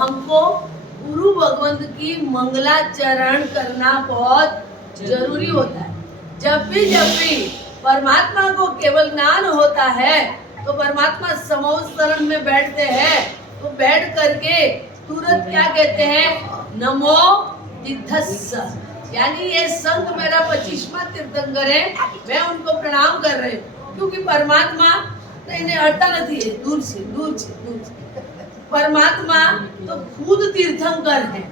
हमको गुरु भगवंत की मंगलाचरण करना बहुत जरूरी होता है। जब भी परमात्मा को केवल ज्ञान होता है तो परमात्मा समोस्तरण में बैठते हैं, तो बैठ करके तुरंत क्या कहते हैं, नमो तीर्थस्स, यानी ये संत मेरा 25वां तीर्थंकर है, मैं उनको प्रणाम कर रही हूँ। क्योंकि परमात्मा इन्हें हटता नहीं है, दूर से परमात्मा तो खुद तीर्थंकर है,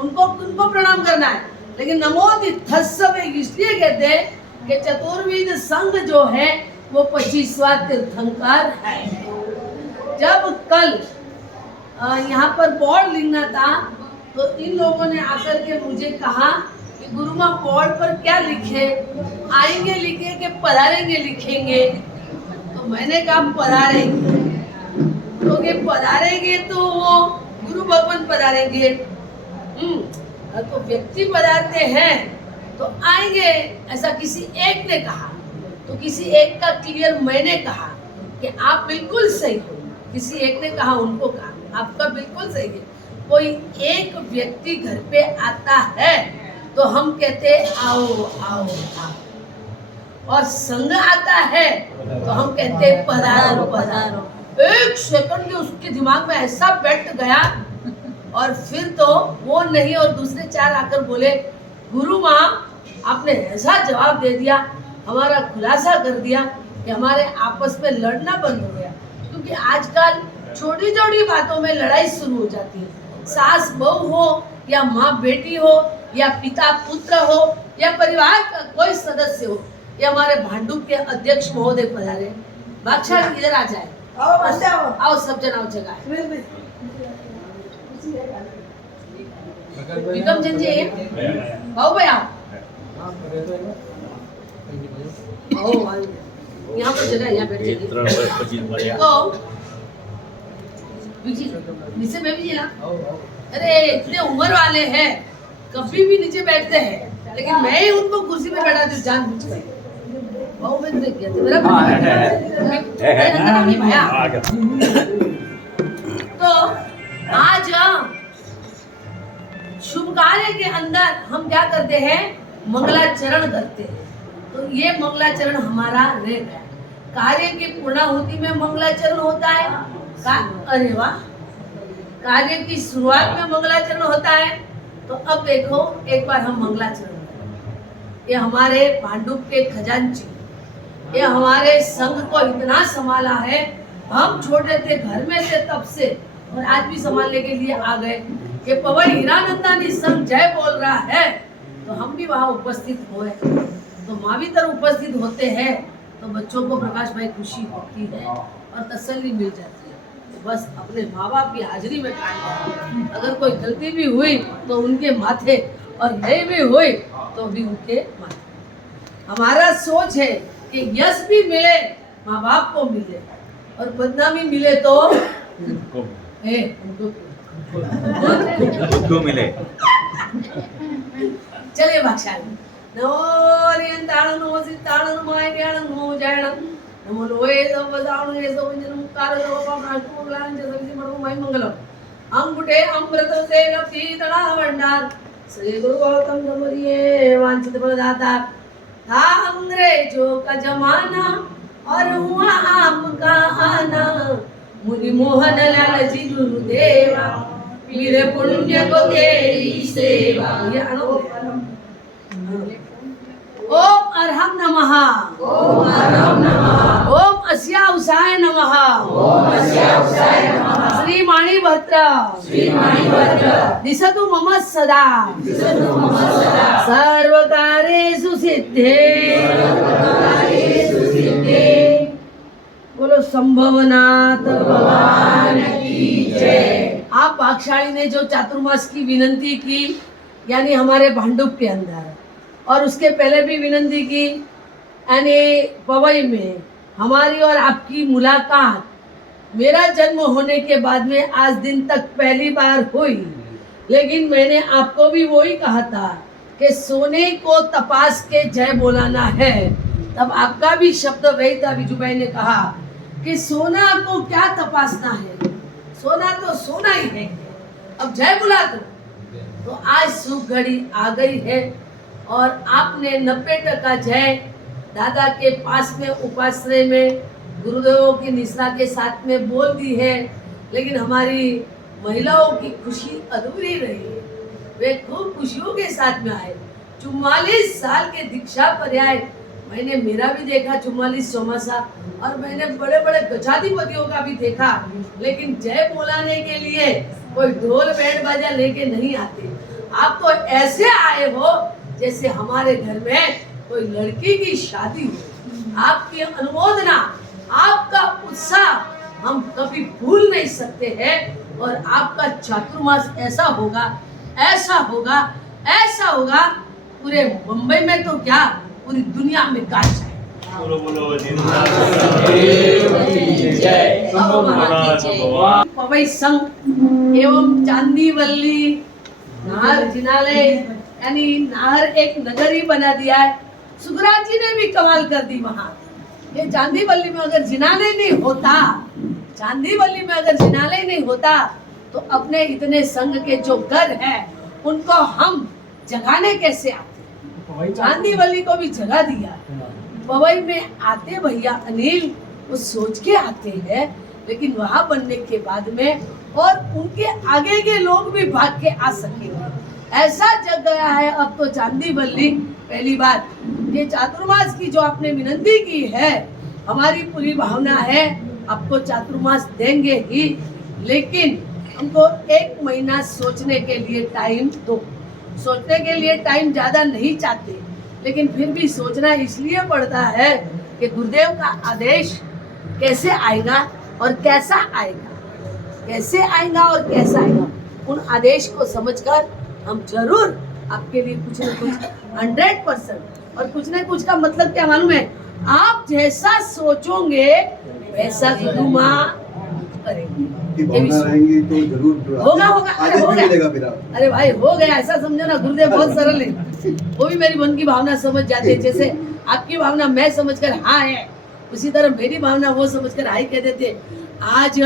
उनको प्रणाम करना है। लेकिन नमो तीर्थस्स इसलिए कहते हैं कि चतुर्विध संघ जो है वो 25वां तीर्थंकर है। जब कल यहाँ पर बोर्ड लिखना था तो इन लोगों ने आकर के मुझे कहा कि गुरु माँ बोर्ड पर क्या लिखे, आएंगे लिखे कि पधारेंगे लिखेंगे। तो मैंने कहा पधारेंगे, क्योंकि पधारेंगे तो वो गुरु भगवान पधारेंगे। तो व्यक्ति पधारते हैं तो आएंगे, ऐसा किसी एक ने कहा। तो किसी एक का क्लियर मैंने कहा कि आप बिल्कुल सही हो, किसी एक ने कहा, उनको कहा आपका बिल्कुल सही है। कोई एक व्यक्ति घर पे आता है तो हम कहते आओ आओ आओ, और संग आता है तो हम कहते पधारो पधारो। एक सेकंड में उसके दिमाग में ऐसा बैठ गया, और फिर तो वो नहीं और दूसरे चार आकर बोले, गुरु माँ आपने ऐसा जवाब दे दिया, हमारा खुलासा कर दिया कि हमारे आपस में लड़ना बंद हो गया। क्योंकि आजकल छोटी छोटी बातों में लड़ाई शुरू हो जाती है। सास बहू हो या माँ बेटी हो या पिता पुत्र हो या परिवार का कोई सदस्य हो। ये हमारे भांडुप के अध्यक्ष महोदय पधारे, बादशाह इधर आ जाए, आओ सब जन आओ जगह। विक्रम चंद जी आओ भाई आओ, यहाँ पर जगह, यहाँ बैठ जाइए। तो नीचे में भी ना, अरे इतने उम्र वाले हैं, कभी भी नीचे बैठते हैं, लेकिन मैं ही उनको कुर्सी पे बैठा दूं जानबूझ कर। बहु में देख गया मेरा भाया। तो आज शुभ कार्य के अंदर हम क्या करते हैं, मंगलाचरण करते हैं। तो ये मंगलाचरण हमारा रह गया। कार्य की पूर्णाहुति में मंगलाचरण होता है। अरे वाह, कार्य की शुरुआत में मंगलाचरण होता है। तो अब देखो एक बार हम मंगलाचरण करें। ये हमारे भांडुप के खजांची, ये हमारे संघ को इतना संभाला है। हम छोटे थे, घर में थे तब से, और आज भी संभालने के लिए आ गए कि पवन हीरानंदानी संघ जय बोल रहा है, तो हम भी वहाँ उपस्थित हुए। तो माँ भी तरह उपस्थित होते हैं तो बच्चों को प्रकाश भाई खुशी होती है और तसल्ली मिल जाती है। तो बस अपने माँ बाप की हाजिरी में कायम, अगर कोई गलती भी हुई तो उनके माथे, और नहीं भी हुई तो भी उनके माथे। हमारा सोच है कि यश भी मिले माँ बाप को मिले, और बदनामी मिले तो उनको मिले। चलिए भाषा नमो रियंताणं नमो सिद्धाणं नमो ज्ञानं नमो जयणं नमो लोहे सवदाणं ये सवंजन मुक्कार सर्वपाप नाशमंगलां च सविति मणो मय मंगलम अंगुठे अमृत से पीतला भंडार श्री गुरु गौतम धर्मरिये वांछित फलदाता। था अंग्रेजों का जमाना और हुआ आपका आना, मुनि मोहन लाल जी गुरुदेवा, पीर पुण्य को तेरी सेवा। ओम अरहम नमः, ओम अरहम नमः, ओम अस्याउसाय नमः, ओम अस्याउसाय नमः। श्री माणिभद्र, श्री माणिभद्र, दिशतु मम सदा, दिशतु मम सदा, सर्वकार्येषु सिद्धे, सर्वकार्येषु सिद्धे। बोलो संभवनाथ भगवान की जय। आप भागशाली ने जो चातुर्मास की विनंती की, यानी हमारे भांडुप के अंदर, और उसके पहले भी विनंती की, यानी पवई में हमारी और आपकी मुलाकात मेरा जन्म होने के बाद में आज दिन तक पहली बार हुई। लेकिन मैंने आपको भी वही कहा था कि सोने को तपास के जय बोलाना है। तब आपका भी शब्द वही था, बिजू भाई ने कहा कि सोना को क्या तपासना है, सोना तो सोना ही है। अब जय बुला दो। तो आज सुख घड़ी आ गई है और आपने 90% जय दादा के पास में उपाश्रय में गुरुदेवों की निष्ठा के साथ में बोल दी है, लेकिन हमारी महिलाओं की खुशी अधूरी रही है। वे खूब खुशियों के साथ में आए। 44 साल के दीक्षा पर्याय मैंने मेरा भी देखा 44 चौमासा, और मैंने बड़े बड़े गजाधिपतियों का भी देखा, लेकिन जय बोलाने के लिए कोई ढोल बैंड बाजा लेके नहीं आते। आप तो ऐसे आए हो जैसे हमारे घर में कोई लड़की की शादी हो। आपकी अनुमोदना, आपका उत्साह हम कभी भूल नहीं सकते हैं। और आपका चातुर्मास ऐसा होगा, ऐसा होगा, ऐसा होगा, पूरे मुंबई में तो क्या पूरी दुनिया में गाज जाए। पवई संघ एवं चांदीवली नाहर जिनालय यानी नाहर एक नगर ही बना दिया है। सुखराज जी ने भी कमाल कर दी वहाँ। ये चांदीवली में अगर जिनालय नहीं होता, चांदीवली में अगर जिनालय नहीं होता तो अपने इतने संघ के जो घर हैं उनको हम जगाने कैसे आते। चांदीवली को भी जगा दिया। पवई में आते भैया अनिल वो सोच के आते हैं, लेकिन वहाँ बनने के बाद में और उनके आगे के लोग भी भाग के आ सकेंगे। ऐसा जग गया है अब तो चांदीवली। पहली बात ये चातुर्मास की जो आपने विनती की है, हमारी पूरी भावना है आपको चातुर्मास देंगे ही, लेकिन हमको 1 महीना सोचने के लिए टाइम दो। सोचने के लिए टाइम ज्यादा नहीं चाहते, लेकिन फिर भी सोचना इसलिए पड़ता है कि गुरुदेव का आदेश कैसे आएगा और कैसा आएगा, कैसे आएगा और कैसा आएगा। उन आदेश को समझकर हम जरूर आपके लिए कुछ न कुछ 100%, और कुछ न कुछ का मतलब क्या मालूम है, आप जैसा सोचोगे वैसा गुरु माँ करेंगे। तो जरूर होगा होगा। अरे हो गया, अरे भाई हो गया, ऐसा समझो ना, गुरुदेव बहुत सरल है। वो भी मेरी मन की भावना समझ जाते हैं। जैसे आपकी भावना मैं समझकर हाँ है, उसी तरह मेरी भावना वो समझकर हाई कह देते। आज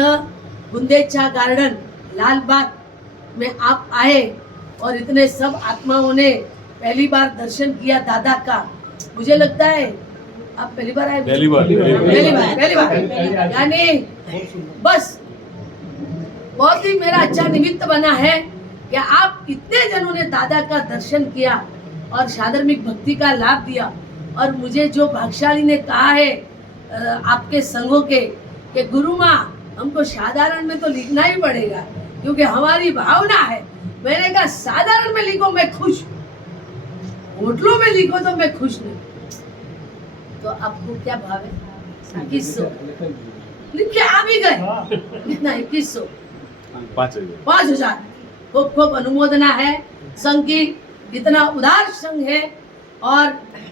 गुंदेचा गार्डन लाल बाग में आप आए और इतने सब आत्माओं ने पहली बार दर्शन किया दादा का। मुझे लगता है आप पहली बार आए, पहली बार यानी बस बहुत ही मेरा अच्छा निमित्त बना है कि आप इतने जनों ने दादा का दर्शन किया और साधर्मिक भक्ति का लाभ दिया। और मुझे जो भाग्यशाली ने कहा है आपके संघों के कि गुरु माँ हमको साधारण में तो लिखना ही पड़ेगा क्योंकि हमारी भावना है। मैंने कहा साधारण में लिखो मैं खुश, होटलों में लिखो तो मैं खुश नहीं। तो आपको क्या भाव है? 2100 लिख के आ भी गए। कितना 2100? 5000। खूब खूब अनुमोदना है संघ की, इतना उदार संघ है। और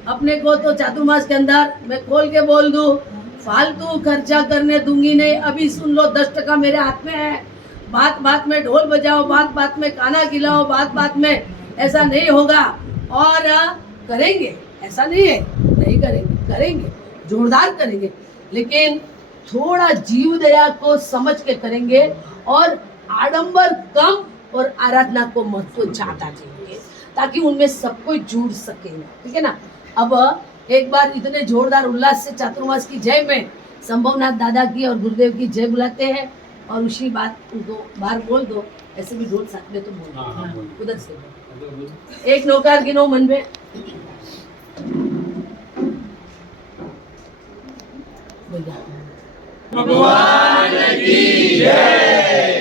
अपने को तो चातुर्मास के अंदर मैं खोल के बोल दूं, फालतू खर्चा करने दूंगी नहीं। अभी सुन लो 10% मेरे हाथ में है। बात बात में ढोल बजाओ, बात बात में खाना खिलाओ, बात बात में ऐसा नहीं होगा। और करेंगे, ऐसा नहीं है नहीं करेंगे, करेंगे जोरदार करेंगे, लेकिन थोड़ा जीव दया को समझ के करेंगे और आडंबर कम और आराधना को महत्व ज्यादा देंगे ताकि उनमें सब कोई जुड़ सकेगा। ठीक है ना। अब एक बार इतने जोरदार उल्लास से चातुर्मास की जय में संभवनाथ दादा की और गुरुदेव की जय बुलाते हैं और उसी बात उनको बाहर बोल दो। ऐसे भी ढोल साथ में तो बोल उधर से एक नौकार गिनो मन में। भगवान की जय।